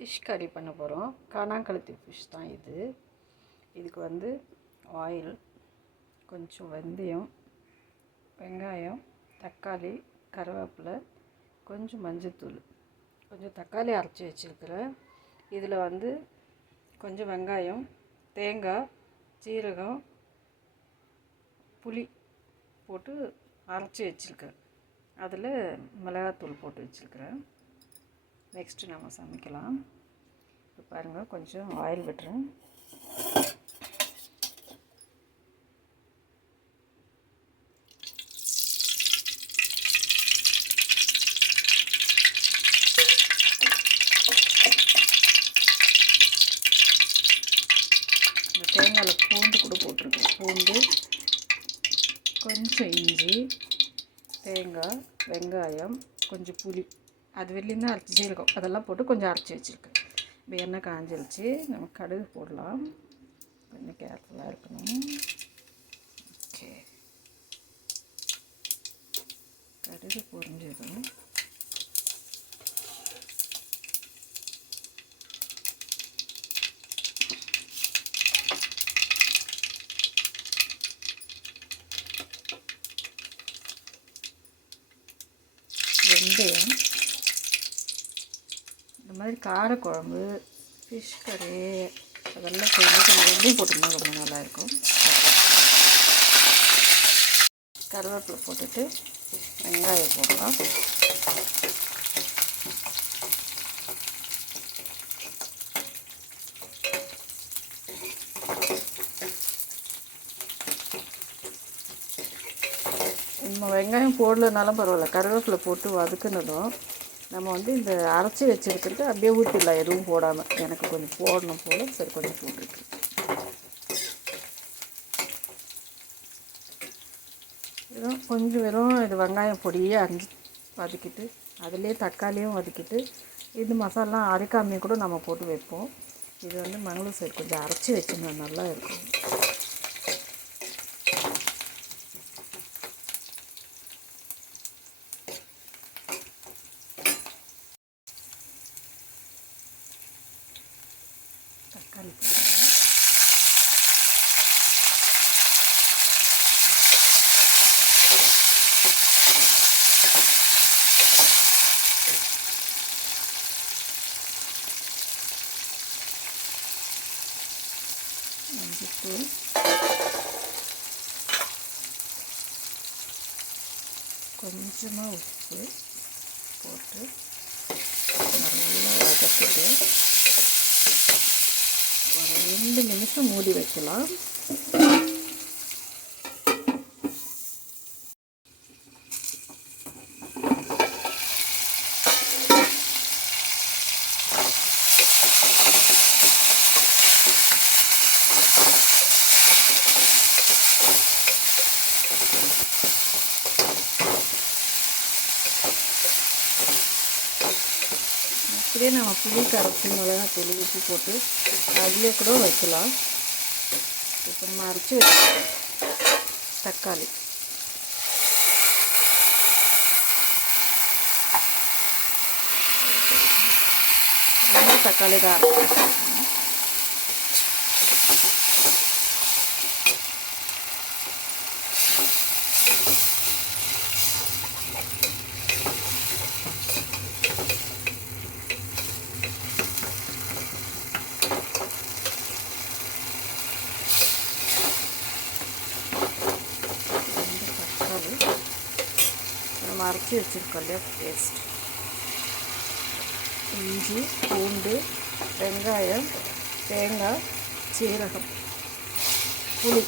Fish கறி பண்ண போகிறோம். காணாங்கழுத்தி ஃபிஷ் தான் இது. இதுக்கு வந்து ஆயில், கொஞ்சம் வெந்தயம், வெங்காயம், தக்காளி, கருவேப்பிலை, கொஞ்சம் மஞ்சத்தூள், கொஞ்சம் தக்காளி அரைச்சி வச்சுருக்கிறேன். இதில் வந்து கொஞ்சம் வெங்காயம், தேங்காய், சீரகம், புளி போட்டு அரைச்சி வச்சுருக்கேன். அதில் மிளகாத்தூள் போட்டு வச்சுருக்கிறேன். நெக்ஸ்ட்டு நம்ம சமைக்கலாம். இப்போ பாருங்கள், கொஞ்சம் ஆயில் விட்டுறேன். இந்த தேங்காயில் பூண்டு கூட போட்டிருக்கேன். பூண்டு, கொஞ்சம் இஞ்சி, தேங்காய், வெங்காயம், கொஞ்சம் புளி, அது வெளியும் தான் அரைச்சி சீரகம் அதெல்லாம் போட்டு கொஞ்சம் அரைச்சி வச்சுருக்கேன். இப்போ எண்ணெய் காஞ்சிருச்சு. நம்ம கடுகு போடலாம். கொஞ்சம் கேர்ஃபுல்லாக இருக்கணும். ஓகே, கடுகு பொரிஞ்சிடும். வெந்தயம், இந்த மாதிரி காரக்குழம்பு, ஃபிஷ் கறி அதெல்லாம் செய்யும்போது கொஞ்சம் வெந்தயம் போட்டோம்னா ரொம்ப நல்லாயிருக்கும். கருவேப்பிலை போட்டுட்டு வெங்காயம் போடலாம். நம்ம வெங்காயம் போடலனாலும் பரவாயில்ல, கருவேப்பிலை போட்டு வதக்குனதும் நம்ம வந்து இந்த அரைச்சி வச்சுருக்கிறது அப்படியே ஊற்றிடலாம், எதுவும் போடாமல். எனக்கு கொஞ்சம் போடணும் போல், சரி கொஞ்சம் போட்டுருக்கு. கொஞ்சம் வெறும் இது வெங்காயம் பொடியே அரிஞ்சு வதக்கிட்டு அதிலே தக்காளியும் வதக்கிட்டு இது மசாலா அரைக்காமையும் கூட நம்ம போட்டு வைப்போம். இது வந்து மங்களூர் சைடு கொஞ்சம் அரைச்சி வச்சுருந்தா நல்லா இருக்கும். தக்காளி மஞ்சத்தூள், கொஞ்சமாக உப்பு போட்டு நல்லா வதக்கிட்டு ஒரு 2 நிமிஷம் மூடி வைக்கலாம். அப்படியே நம்ம புளி கரைச்சி மிளகாத்தூள் உப்பு போட்டு அதிலே கூட வைக்கலாம். இப்போ நம்ம அரைச்சி வச்சு தக்காளி, ரொம்ப தக்காளி தான் அரைச்சி. நம்ம அரைச்சி வச்சுருக்கோம் இல்லையா பேஸ்ட், இஞ்சி, பூண்டு, வெங்காயம், தேங்காய், சீரகம், புளி,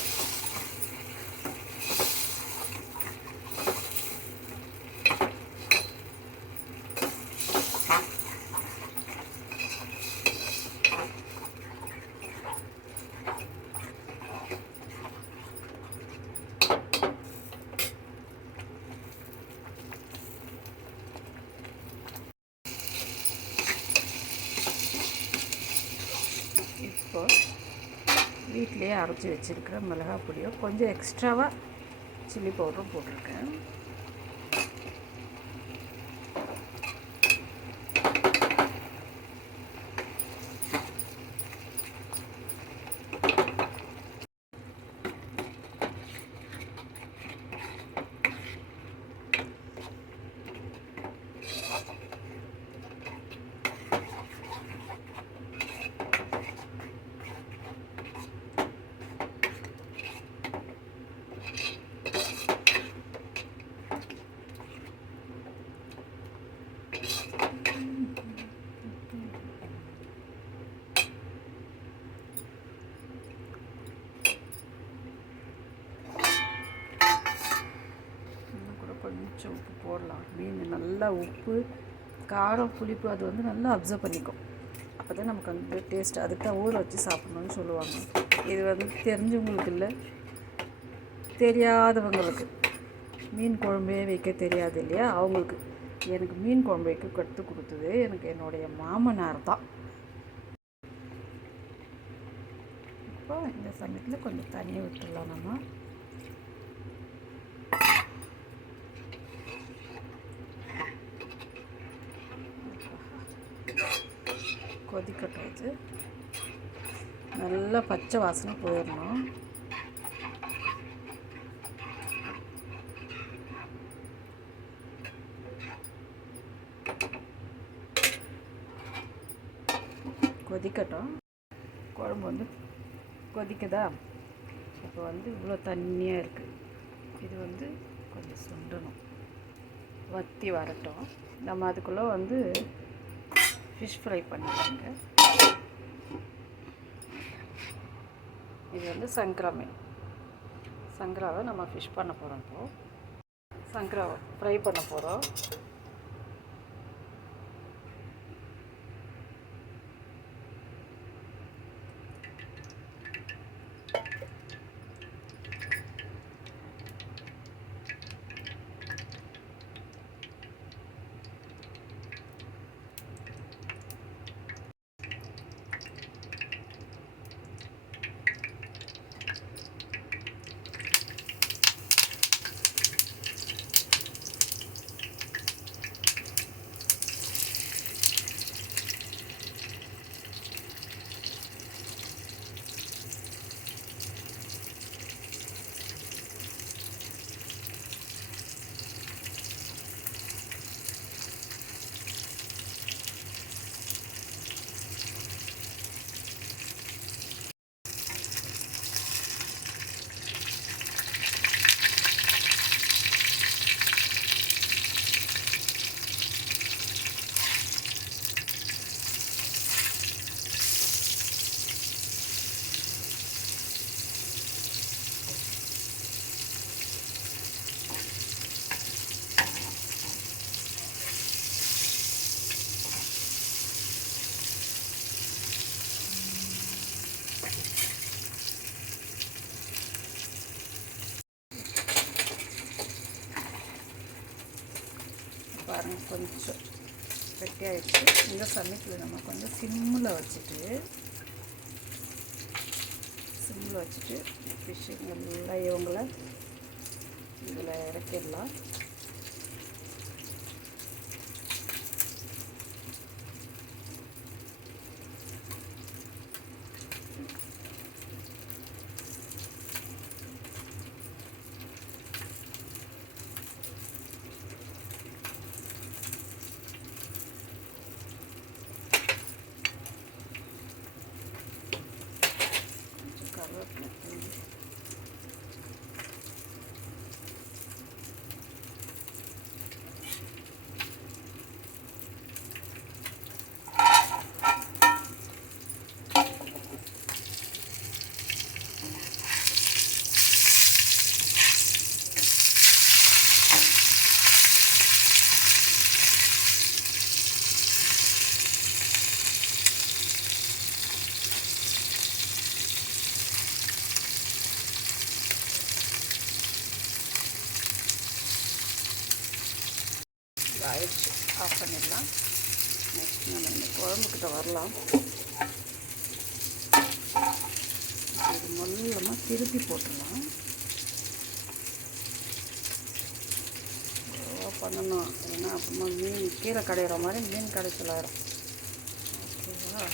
இப்போ வீட்டிலையே அரைச்சி வச்சுருக்கிற மிளகாய் பொடியோ கொஞ்சம் எக்ஸ்ட்ராவாக சில்லி பவுடரும் போட்டிருக்கேன். நல்லா உப்பு காரம் புளிப்பு அது வந்து நல்லா அப்சர்வ் பண்ணிக்கும். அப்போ தான் நமக்கு வந்து டேஸ்ட். அதுக்கு தான் ஊற வச்சு சாப்பிட்ணுன்னு சொல்லுவாங்க. இது வந்து தெரிஞ்சவங்களுக்கு இல்லை, தெரியாதவங்களுக்கு, மீன் குழம்பே வைக்க தெரியாது இல்லையா அவங்களுக்கு. எனக்கு மீன் குழம்பு வைக்க கற்றுக் கொடுத்தது எனக்கு என்னுடைய மாமனார் தான். இப்போ இந்த சமயத்தில் கொஞ்சம் தண்ணியை விட்டுடலாம். நம்ம கொதிக்கட்டும். இது நல்லா பச்சை வாசனை போயிடணும். கொதிக்கட்டும். குழம்பு வந்து கொதிக்குதா? இப்போ வந்து இவ்வளோ தண்ணியாக இருக்குது. இது வந்து கொஞ்சம் சுண்டணும், வற்றி வரட்டும். நம்ம அதுக்குள்ளே வந்து ஃபிஷ் ஃப்ரை பண்ணிக்கோங்க. இது வந்து சங்கரா மீன். சங்கராவை நம்ம ஃபிஷ் பண்ண போகிறோம். இப்போது சங்கராவை ஃப்ரை பண்ண போகிறோம். பாருங்கள், கொஞ்சம் கட்டியாகிடுச்சு. இந்த சமயத்தில் நம்ம கொஞ்சம் சிம்மில் வச்சுட்டு ஃபிஷ்ஷுங்கெல்லாம் இவங்களை இதில் இறக்கிடலாம். ஆயிடுச்சு, ஆஃப் பண்ணிடலாம். நெக்ஸ்ட் நம்ம இந்த குழம்புக்கிட்ட வரலாம். இது மொல்லமாக திருப்பி போட்டுடலாம். பண்ணணும், ஏன்னா அப்புறமா மீன் கீரை கடையிற மாதிரி மீன் கடைச்சலாயிரும். ஓகேவா?